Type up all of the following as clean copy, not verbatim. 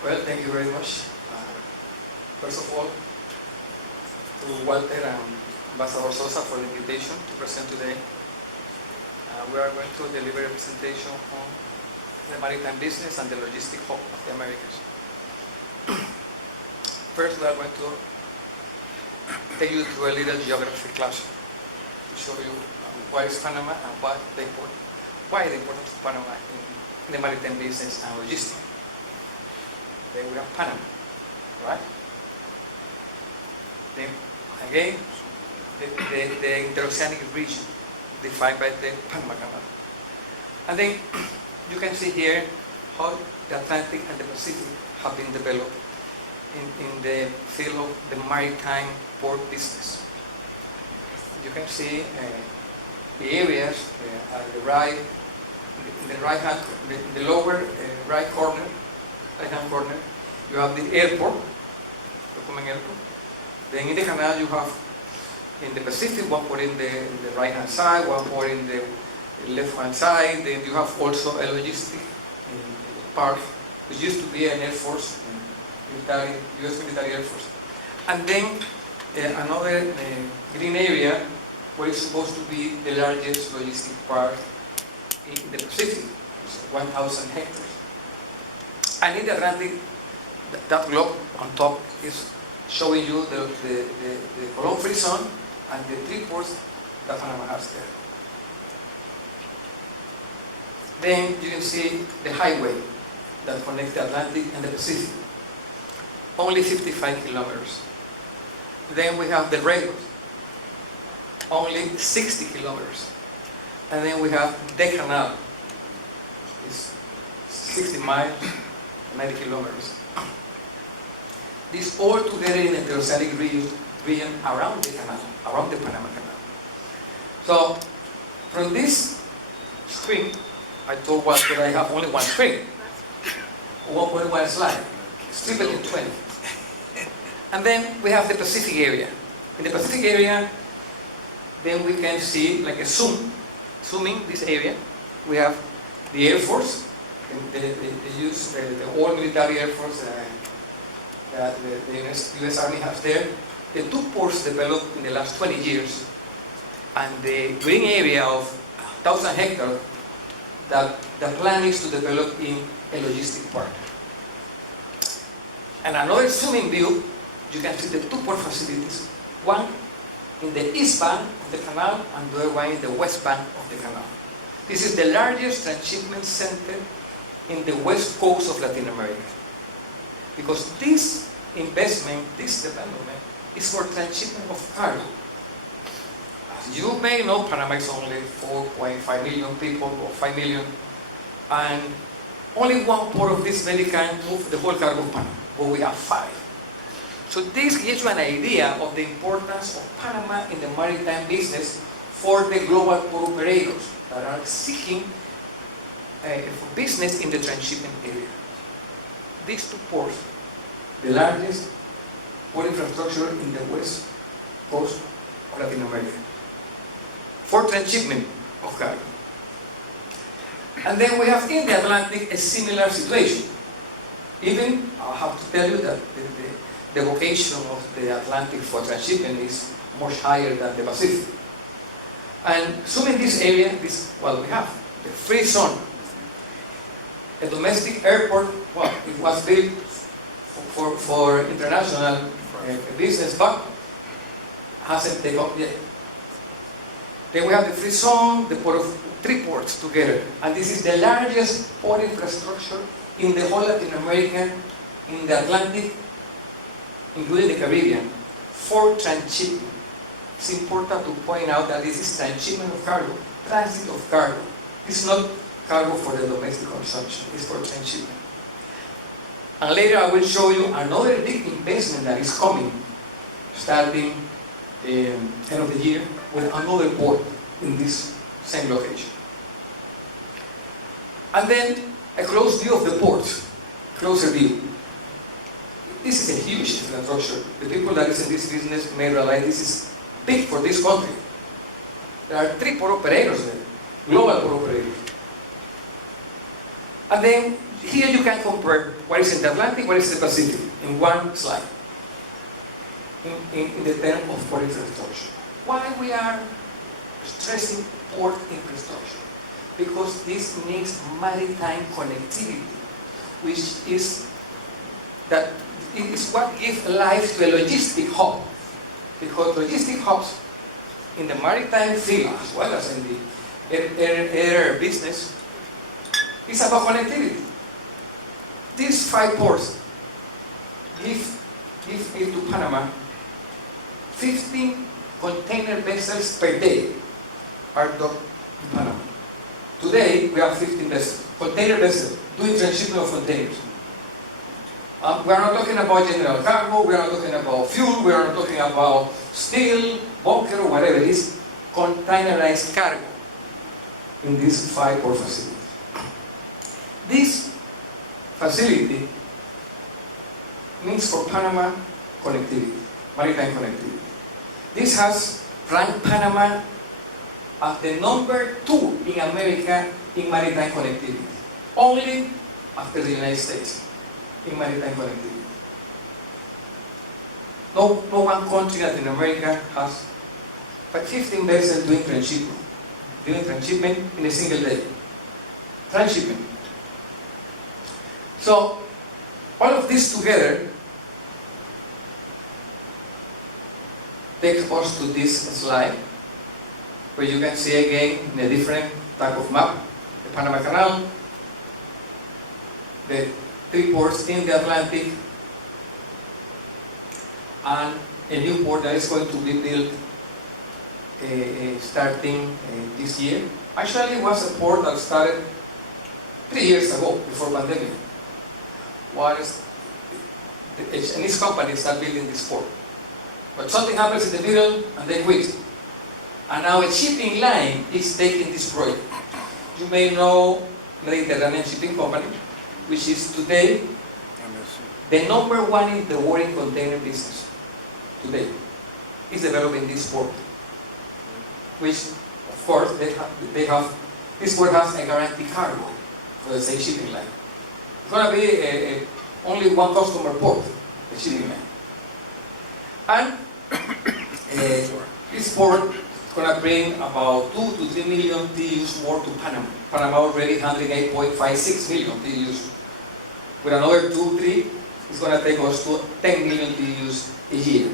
Well, thank you very much. First of all, to Walter and Ambassador Sosa for the invitation to present today. We are going to deliver a presentation on the maritime business and the logistic hub of the Americas. First, we are going to take you through a little geography class to show you what is Panama and why the importance of Panama in the maritime business and logistics. Then we have Panama, right? Then again, the interoceanic region defined by the Panama Canal. And then you can see here how the Atlantic and the Pacific have been developed in the field of the maritime port business. You can see the areas at the right, in the right hand, in the lower right hand corner, you have the airport, the Tocumen Airport. Then in the canal you have, in the Pacific, one port in the right hand side, one port in the left hand side. Then you have also a logistic park, which used to be an Air Force, US military Air Force. And then another green area where it's supposed to be the largest logistic park in the Pacific, 1,000 hectares. And in the Atlantic, that globe on top is showing you the Colón Free Zone and the 3 ports that Panama has there. Then you can see the highway that connects the Atlantic and the Pacific. Only 55 kilometers. Then we have the railroad. Only 60 kilometers. And then we have the canal. It's 60 miles, 90 kilometers. This all together in the interoceanic region around the canal, around the Panama Canal. So, from this screen, I told Walter that I have only one screen, 1.1 slide, split in 20. And then we have the Pacific area. In the Pacific area, then we can see like a zooming this area. We have the Air Force, they use the old military Air Force that the US Army has there. The 2 ports developed in the last 20 years, and the green area of 1,000 hectares that the plan is to develop in a logistic park. And another zooming view, you can see the 2 port facilities, one in the east bank of the canal and the other one in the west bank of the canal. This is the largest transshipment center in the west coast of Latin America. Because this investment, this development, is for transshipment of cargo. As you may know, Panama is only 4.5 million people, or 5 million, and only one port of this many can move the whole cargo of Panama, but we have 5. So this gives you an idea of the importance of Panama in the maritime business for the global port operators that are seeking business in the transshipment area. These 2 ports, the largest port infrastructure in the west coast of Latin America, for transshipment of cargo. And then we have in the Atlantic a similar situation. Even, I have to tell you that the vocation of the Atlantic for transshipment is much higher than the Pacific. And zooming this area, we have the free zone. A domestic airport, well, it was built for international business, but hasn't taken off yet. Then we have the free zone, the port of 3 ports together. And this is the largest port infrastructure in the whole Latin America, in the Atlantic, including the Caribbean, for transshipment. It's important to point out that this is transshipment of cargo, transit of cargo. It's not cargo for the domestic consumption, it's for transshipment. And later I will show you another big investment that is coming, starting end of the year, with another port in this same location. And then a close view of the ports, closer view. This is a huge infrastructure. The people that is in this business may realize this is big for this country. There are 3 port operators there, global port operators. And then here you can compare what is in the Atlantic, what is in the Pacific, in one slide, in the term of port infrastructure. Why we are stressing port infrastructure? Because this means maritime connectivity, which is that it is what gives life to a logistic hub. Because logistic hubs in the maritime field, as well as in the air business, is about connectivity. These 5 ports give it to Panama 15 container vessels per day are docked in Panama. Today, we have 15 vessels, container vessels, doing transshipment of containers. We are not talking about general cargo, we are not talking about fuel, we are not talking about steel, bunker, or whatever it is, containerized cargo in these 5 port facilities. This facility means for Panama connectivity, maritime connectivity. This has ranked Panama as the number 2 in America in maritime connectivity, only after the United States in maritime connectivity. No one country in Latin America has but 15 vessels doing transshipment in a single day. Transhipment. So, all of this together takes us to this slide, where you can see again in a different type of map, the Panama Canal, the 3 ports in the Atlantic, and a new port that is going to be built starting this year. Actually, it was a port that started 3 years ago, before pandemic. Was a Chinese company started building this port. But something happens in the middle and they quit. And now a shipping line is taking this project. You may know Mediterranean Shipping Company, which is today the number 1 in the world in container business. Today is developing this port, which of course they have this port has a guaranteed cargo for the same shipping line. It's going to be only one customer port, the shipping line. And this port is going to bring about 2 to 3 million TEUs more to Panama. Panama already handling 8.56 million TEUs. With another 2-3, it's going to take us to 10 million TEUs a year.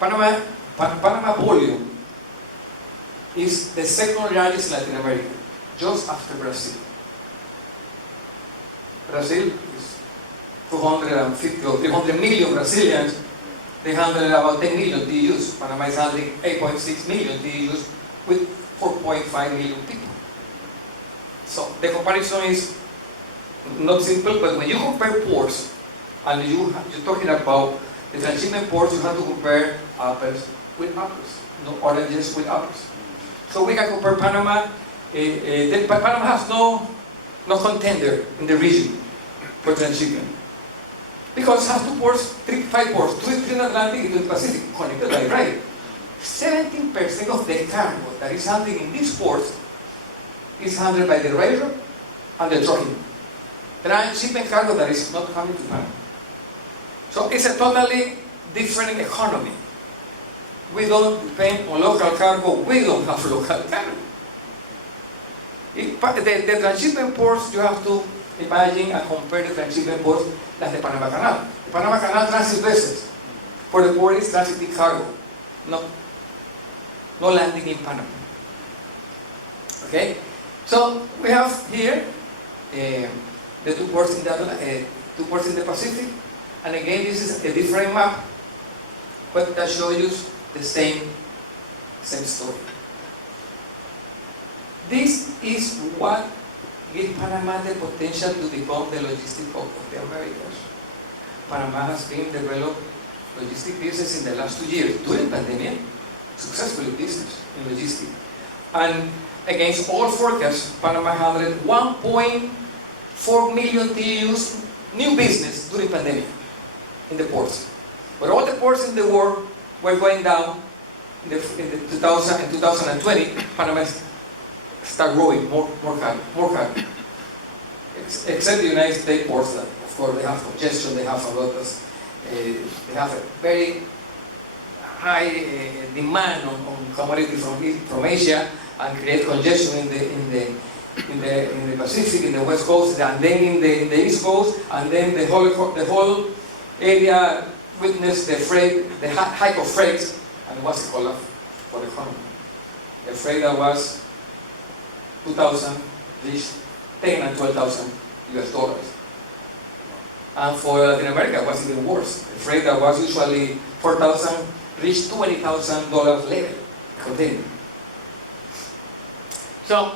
Panama volume is the 2nd largest in Latin America, just after Brazil. Brazil is 250 or 300 million Brazilians. They handle about 10 million TEUs. Panama is handling 8.6 million TEUs with 4.5 million people. So the comparison is not simple, but when you compare ports, and you're talking about the transshipment ports, you have to compare apples with apples, no oranges with apples. So we can compare Panama. Panama has no contender in the region for transshipment, because it has 2 ports, 5 ports, 2 in the Atlantic and 2 in the Pacific, connected by rail. 17% of the cargo that is handled in these ports is handled by the railroad and the trucking. Transshipment cargo that is not coming to Panama. So it's a totally different economy. We don't depend on local cargo, we don't have local cargo. The transshipment ports, you have to imagine and compare the transshipment ports like the Panama Canal. The Panama Canal transit vessels. For the port is transiting cargo, no landing in Panama. Okay? So we have here the 2 ports in the Pacific, and again this is a different map, but that shows you the same story. This is what gives Panama the potential to become the logistic hub of the Americas. Panama has been developed logistic business in the last 2 years during pandemic, successful business in logistics. And against all forecasts, Panama handled 1.4 million TEUs new business during pandemic in the ports. But all the ports in the world were going down in 2020. Panama start growing more cargo. except the United States ports that, of course, they have congestion, they have a lot of, they have a very high demand on commodities from Asia and create congestion in the Pacific, in the West Coast, and then in the East Coast, and then the whole area witnessed the hike of freight, and it was a collapse for the economy. The freight that was 2,000 reached 10 and 12,000 US dollars. And for Latin America, it was even worse. The freight that was usually 4,000 reached $20,000 level container. So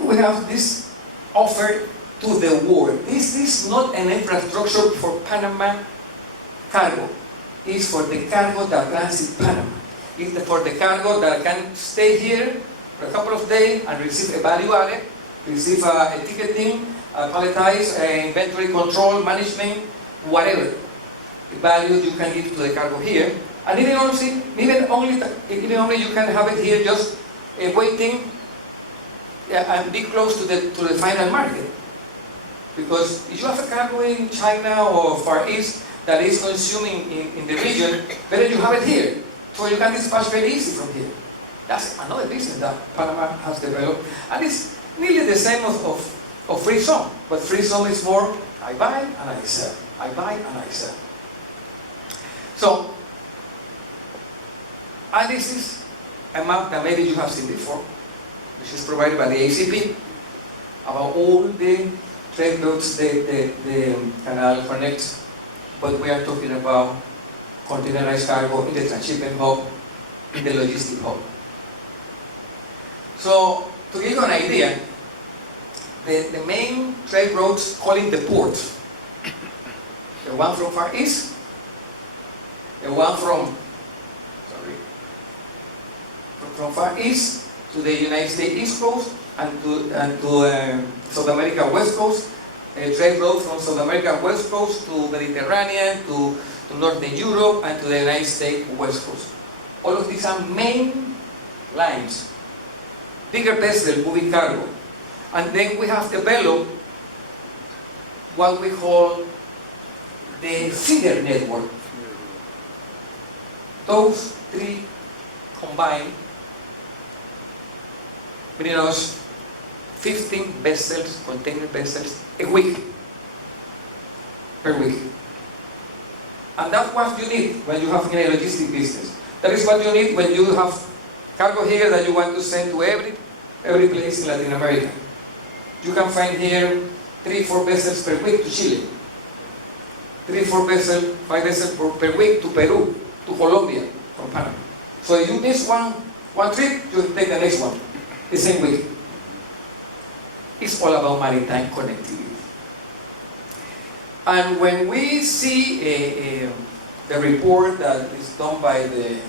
we have this offer to the world. This is not an infrastructure for Panama cargo. It's for the cargo that transit Panama. It's for the cargo that can stay here for a couple of days and receive a value added, receive a ticketing, palletize, inventory control, management, whatever value you can give to the cargo here. And even only you can have it here just waiting and be close to the final market. Because if you have a cargo in China or Far East that is consuming in the region, better you have it here, so you can dispatch very easy from here. That's another business that Panama has developed, and it's nearly the same of free zone, but free zone is more I buy and I sell, I buy and I sell. So, and this is a map that maybe you have seen before, which is provided by the ACP, about all the trade routes the canal connects, but we are talking about containerized cargo in the transshipment hub, in the logistic hub. So, to give you an idea, the main trade routes calling the ports, the one from Far East, the one from Far East to the United States East Coast and to South America West Coast, a trade route from South America West Coast to Mediterranean, to Northern Europe, and to the United States West Coast. All of these are main lines, bigger vessels moving cargo. And then we have developed what we call the feeder network. Those three combined bring us 15 vessels, container vessels, a week, per week. And that's what you need when you have a logistic business. That is what you need when you have cargo here that you want to send to every place in Latin America. You can find here 3-4 vessels per week to Chile, 3-4 vessels, 5 vessels per week to Peru, to Colombia from Panama. So if you miss one trip, you take the next one, the same week. It's all about maritime connectivity. And when we see the report that is done by the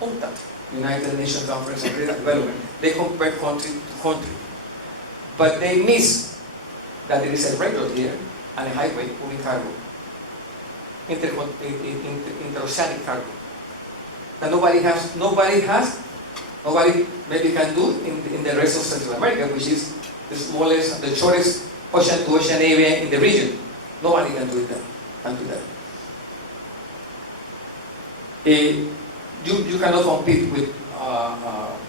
UNCTAD, United Nations Conference on Development, they compare country to country. But they miss that there is a railroad here and a highway moving cargo, interoceanic cargo. That nobody maybe can do in the rest of Central America, which is the smallest, the shortest ocean-to-ocean area in the region. Nobody can do that. You cannot compete with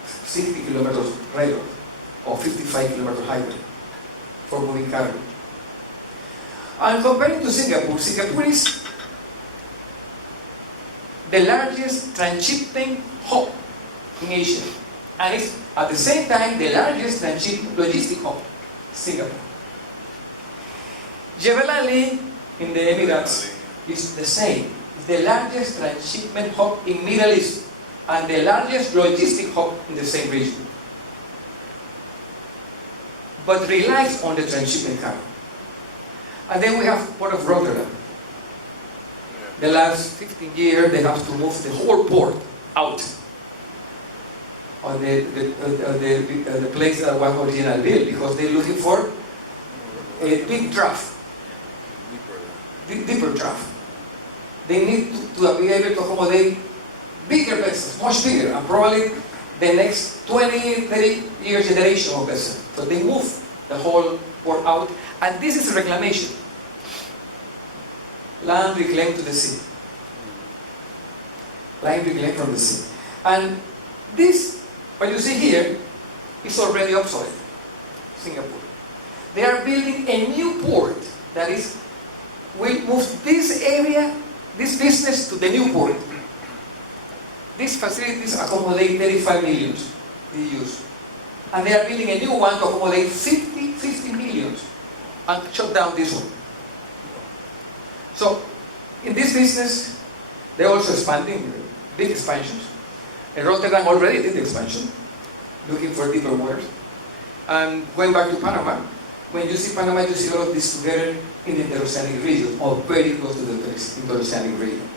60 kilometers railroad or 55 kilometer highway for moving cargo. And comparing to Singapore, Singapore is the largest transshipment hub in Asia, and it's at the same time the largest logistic hub, Singapore. Jebel Ali in the Emirates is the same. It's the largest transshipment hub in Middle East and the largest logistic hub in the same region, but relies on the transshipment cargo. And then we have Port of Rotterdam. The last 15 years, they have to move the whole port out of the place that was originally built, because they're looking for a big draft, deeper draft. They need to be able to accommodate bigger vessels, much bigger, and probably the next 20, 30 years generation of vessels. So they move the whole port out. And this is reclamation. Land reclaimed to the sea. Land reclaimed from the sea. And this, what you see here, is already obsolete. Singapore. They are building a new port that is, will move this area, this business to the new port. These facilities accommodate 35 million EUs. And they are building a new one to accommodate 50 million and shut down this one. So, in this business, they're also expanding, big expansions. And Rotterdam already did the expansion, looking for deeper waters. And going back to Panama, when you see Panama, you see all of this together in the Interoceanic region, or very close to the Interoceanic region.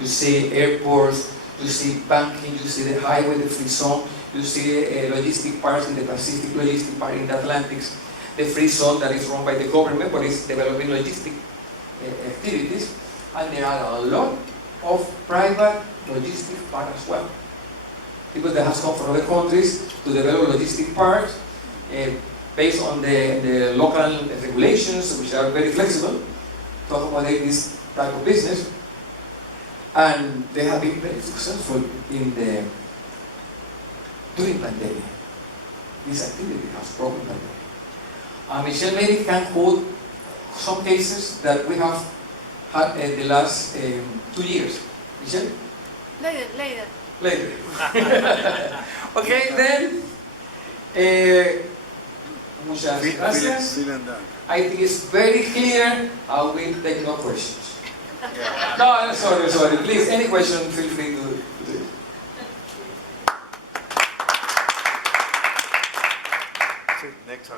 You see airports, you see banking, you see the highway, the free zone, you see logistic parks in the Pacific, logistic park in the Atlantics, the free zone that is run by the government, but is developing logistic activities, and there are a lot of private logistic parks as well. People that have come from other countries to develop logistic parks based on the local regulations, which are very flexible, to accommodate this type of business. And they have been very successful during pandemic. This activity has broken pandemic. Michelle maybe can quote some cases that we have had in the last 2 years. Michelle? Later. Okay, then. Muchas gracias. I think it's very clear. I will take no questions. No, sorry. Please, any question, feel free to do it. Next,